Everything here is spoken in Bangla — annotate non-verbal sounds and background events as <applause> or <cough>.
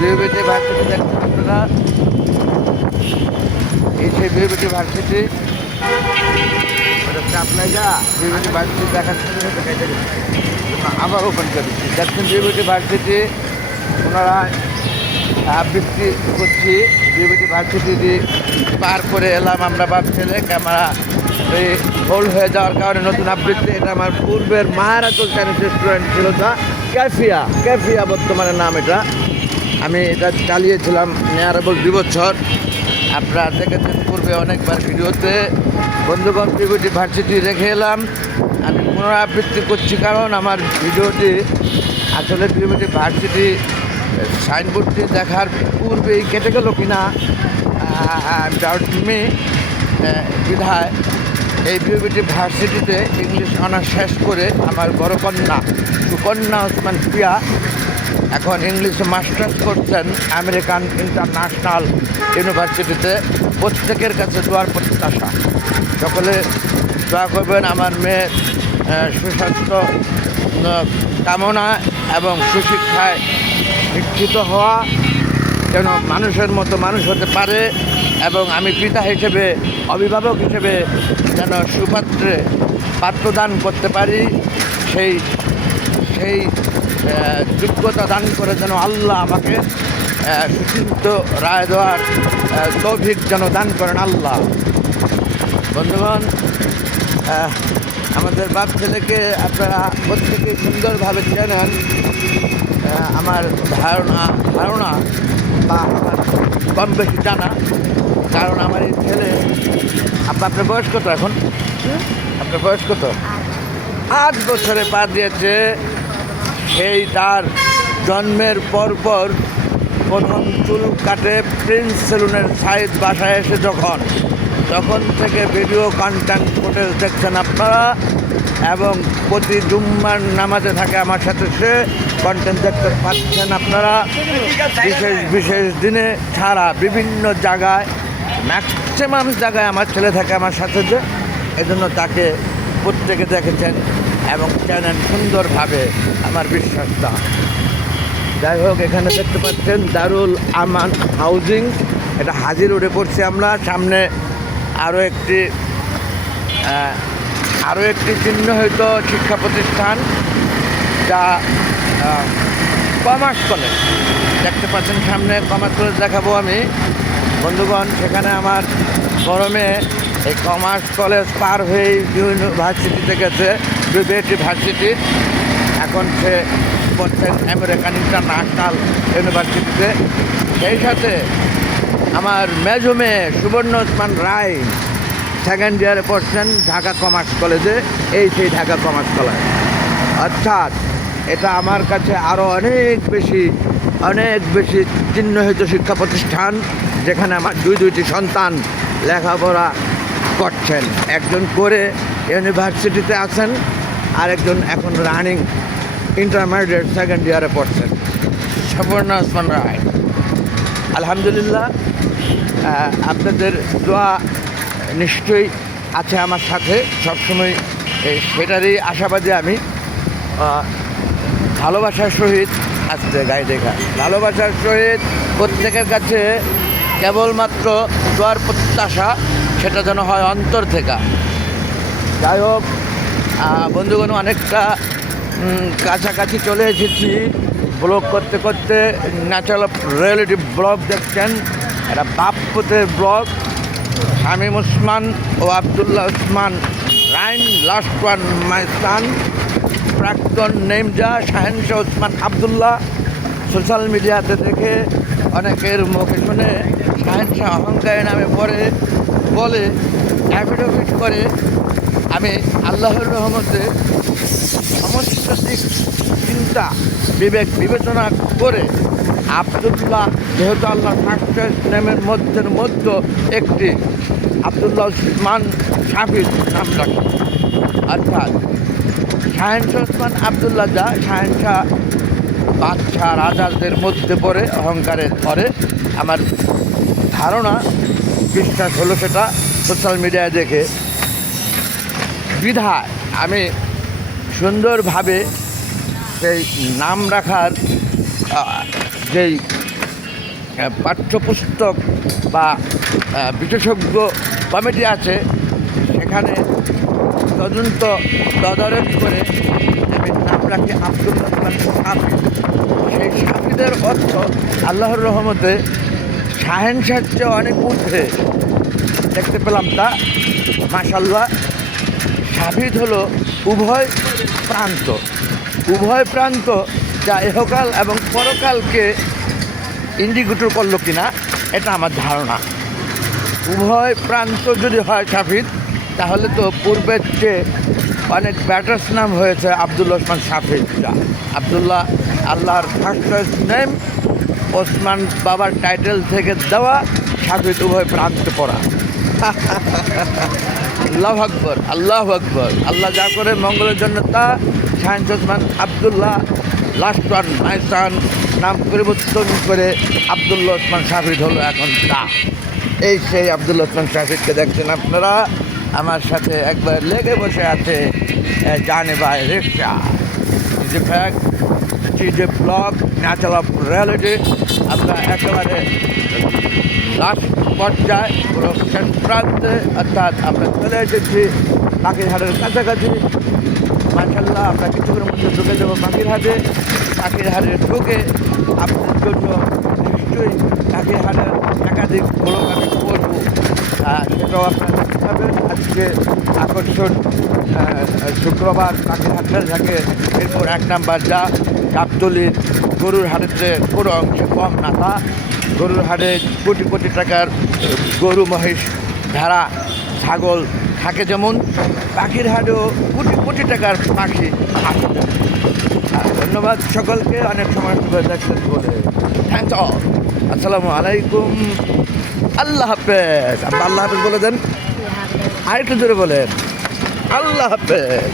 বিউবিটি ভার্সিটি দেখছেন আপনারা। এই সেই বিউবিটি ভার্সিটি ভার্সিটি দেখার আবার ওপেন করে দিচ্ছি। দেখছেন বিউবিটি ভার্সিটি? ওনারা আবৃত্তি করছি। বিউবিটি ভার্সিটি পার করে এলাম আমরা বাপ ছেলে, ক্যামেরা এই হোল্ড হয়ে যাওয়ার কারণে নতুন আবৃত্তি এটা আমার পূর্বের মাহারাতুল চাইনিজ রেস্টুরেন্ট ছিল তা। ক্যাফিয়া ক্যাফিয়া বর্তমানে নাম এটা। আমি এটা চালিয়েছিলাম নেয়ার নেয়ারেবল দুই বছর আপনারা দেখেছেন পূর্বে অনেকবার ভিডিওতে। বন্ধুগণ বিউটি ভার্সিটি রেখে এলাম। আমি পুনরাবৃত্তি করছি কারণ আমার ভিডিওটি আসলে বিউটি ভার্সিটি সাইনবোর্ডটি দেখার পূর্বেই কেটে গেল কিনা মি বিধায় এই বিউবিটি ভার্সিটিতে ইংলিশ অনার্স শেষ করে আমার বড় কন্যা, সুকন্যা ওসমান প্রিয়া এখন ইংলিশে মাস্টার্স করছেন আমেরিকান ইন্টারন্যাশনাল ইউনিভার্সিটিতে। প্রত্যেকের কাছে দোয়ার প্রত্যাশা। সকলে দোয়া করবেন আমার আহ, সুস্বাস্থ্য কামনা এবং সুশিক্ষায় শিক্ষিত হওয়া যেন মানুষের মতো মানুষ হতে পারে এবং আমি পিতা হিসেবে অভিভাবক হিসেবে যেন সুপাত্রে পাত্রদান করতে পারি। সেই সেই যোগ্যতা দান করে যেন আল্লাহ আমাকে সুচিন্ত রায় দেওয়ার তৌফিক যেন দান করেন আল্লাহ। বন্ধুগণ আমাদের বাপ ছেলেকে আপনারা প্রত্যেকেই সুন্দরভাবে চেনেন আহ, আমার ধারণা ধারণা বা আমার কম বেশি জানা কারণ আমার এই ছেলে আপনি আপনার বয়স কত এখন? আপনার বয়স কত? আট বছরে পা দিয়েছে। সেই তার জন্মের পর পর প্রথম চুল কাটে প্রিন্স সেলুনের সাইজ বাসায় এসে যখন। তখন থেকে ভিডিও কন্টেন্ট ফুটেজ দেখছেন আপনারা এবং প্রতি জুম্মার নামাজে থাকে আমার সাথে সে কন্টেন্ট দেখতে পাচ্ছেন আপনারা। বিশেষ বিশেষ দিনে ছাড়া বিভিন্ন জায়গায় ম্যাক্সিমাম জায়গায় আমার ছেলে থাকে আমার সাথে যে এই তাকে প্রত্যেকে দেখেছেন। এবং জানেন সুন্দরভাবে আমার বিশ্বাসটা। যাই হোক এখানে দেখতে পাচ্ছেন দারুল আমান হাউজিং। এটা হাজির রোডে পড়ছি আমরা। সামনে আরও একটি আরও একটি চিহ্নিত শিক্ষা প্রতিষ্ঠান যা কমার্স কলেজ। দেখতে পাচ্ছেন সামনে কমার্স কলেজ দেখাবো আমি। বন্ধুগণ সেখানে আমার গরমে এই কমার্স কলেজ পার হয়ে ইউনিভার্সিটিতে গেছে। বিবিএটি ভার্সিটি এখন সে পড়ছেন আমেরিকান ইন্টারন্যাশনাল ইউনিভার্সিটিতে। সেই সাথে আমার মেজো মেয়ে সুবর্ণ ওসমান রায় সেকেন্ড ইয়ারে পড়ছেন ঢাকা কমার্স কলেজে, এই সেই ঢাকা কমার্স কলেজ। অর্থাৎ এটা আমার কাছে আরও অনেক বেশি অনেক বেশি চিহ্নিত শিক্ষা প্রতিষ্ঠান, যেখানে আমার দুই দুইটি সন্তান লেখাপড়া করছেন। একজন করে ইউনিভার্সিটিতে আছেন আরেকজন এখন রানিং ইন্টারমিডিয়েট সেকেন্ড ইয়ারে পড়ছেন সুবর্ণ ওসমান রায়। আলহামদুলিল্লাহ আপনাদের দোয়া নিশ্চয়ই আছে আমার সাথে। সবসময় সেটারই আশাবাদী আমি। ভালোবাসার সহিত আসছে গায়ে দেখা। ভালোবাসার সহিত প্রত্যেকের কাছে কেবলমাত্র দোয়ার প্রত্যাশা, সেটা যেন হয় অন্তর থেকে। যাই হোক বন্ধুগণ, অনেকটা কাছাকাছি চলে এসেছি। ব্লগ করতে করতে ন্যাচারাল রিয়েলিটি ব্লগ দেখছেন। এটা বাপপতের ব্লগ। শামীম ওসমান ও আবদুল্লাহ ওসমান, রাইন লাস্ট ওয়ান মাই সান প্রাক্তন নেমজা, শাহেনশাহ ওসমান আবদুল্লাহ সোশ্যাল মিডিয়াতে দেখে অনেকের মুখে শুনে শাহেনশাহ অহংকারের নামে পড়ে, বলে অ্যাফিডেভিট করে আমি আল্লাহর রহমতে সমস্ত দিক চিন্তা, বিবেক বিবেচনা করে আবদুল্লাহ, যেহেতু আল্লাহ সাকসেস নেমের মধ্যে মধ্যে একটি আবদুল্লাহ উসমান সাফির নাম রাখি। অর্থাৎ শাহেনশাহ ওসমান আবদুল্লাহ যা শাহেনশাহ বাদশাহ রাজাদের মধ্যে পড়ে, অহংকারের পরে। আমার ধারণা, বিশ্বাস হলো সেটা সোশ্যাল মিডিয়ায় দেখে। বিধায় আমি সুন্দরভাবে সেই নাম রাখার যেই পাঠ্যপুস্তক বা বিশেষজ্ঞ কমিটি আছে, সেখানে তদন্ত তদারকি করে আমি নাম রাখি আব্দুল রহমান সাফি। সেই সাফিদের অর্থ আল্লাহর রহমতে শাহেনশার চেয়ে অনেক ঊর্ধ্বে দেখতে পেলাম তা মাসাল্লাহ সাফিদ হলো উভয় প্রান্ত। উভয় প্রান্ত যা এহকাল এবং পরকালকে ইন্ডিকেটর করল কিনা, এটা আমার ধারণা। উভয় প্রান্ত যদি হয় সাফিদ তাহলে তো পূর্বের চেয়ে অনেক ব্যাটার্স নাম হয়েছে আবদুল ওসমান সাফিদরা আবদুল্লাহ আল্লাহর ফার্স্ট নেম ওসমান বাবার টাইটেল থেকে দেওয়া সাফিদ উভয় প্রান্ত পড়া। <laughs> আল্লাহ আকবর আল্লাহ আকবর। আল্লাহ যা করে মঙ্গলের জন্য তা Shahin Osman Abdullah last one my son নাম পরিবর্তন করে আবদুল্লাহ ওসমান শাহিদ হলো এখন তা। এই সেই আবদুল্লাহ ওসমান শাহিদকে দেখছেন আপনারা। আমার সাথে একবার লেগে বসে আছে জানে বাই রিক্সা। যে ফ্যাক্ট যে ব্লগ ন্যাচারাল রিয়ালিটি আমরা একেবারে লাস্ট পর্যায়ে পুরো শেষ প্রান্তে অর্থাৎ আমরা চলে এসেছি পাখিরহাটের কাছাকাছি। মাসাল্লাহ আমরা কিছুক্ষণের মধ্যে ঢুকে দেবো পাখিরহাটে পাখিরহাটে ঢুকে আপনার জন্য নিশ্চয়ই পাখিরহাটের একাধিক ব্লগ আমি করব। সেটাও আপনারা দেখতে পাবেন। আজকে আকর্ষণ শুক্রবার পাখিরহাটের থাকে এরপর এক নাম্বার যা গাবতলির গরুর হাটেতে কোনো অংশে কম না তা। গরুর হাটে কোটি কোটি টাকার গরু, মহিষ, ভেড়া, ছাগল থাকে যেমন, পাখির হাটেও কোটি কোটি টাকার পাখি আসে। ধন্যবাদ সকলকে, অনেক সময় দেখছেন বলে। থ্যাংকস অল আসসালামু আলাইকুম। আল্লাহ হাফেজ। আল্লাহ হাফেজ বলে দেন। আরেকটু জোরে বলেন। আল্লাহ হাফেজ।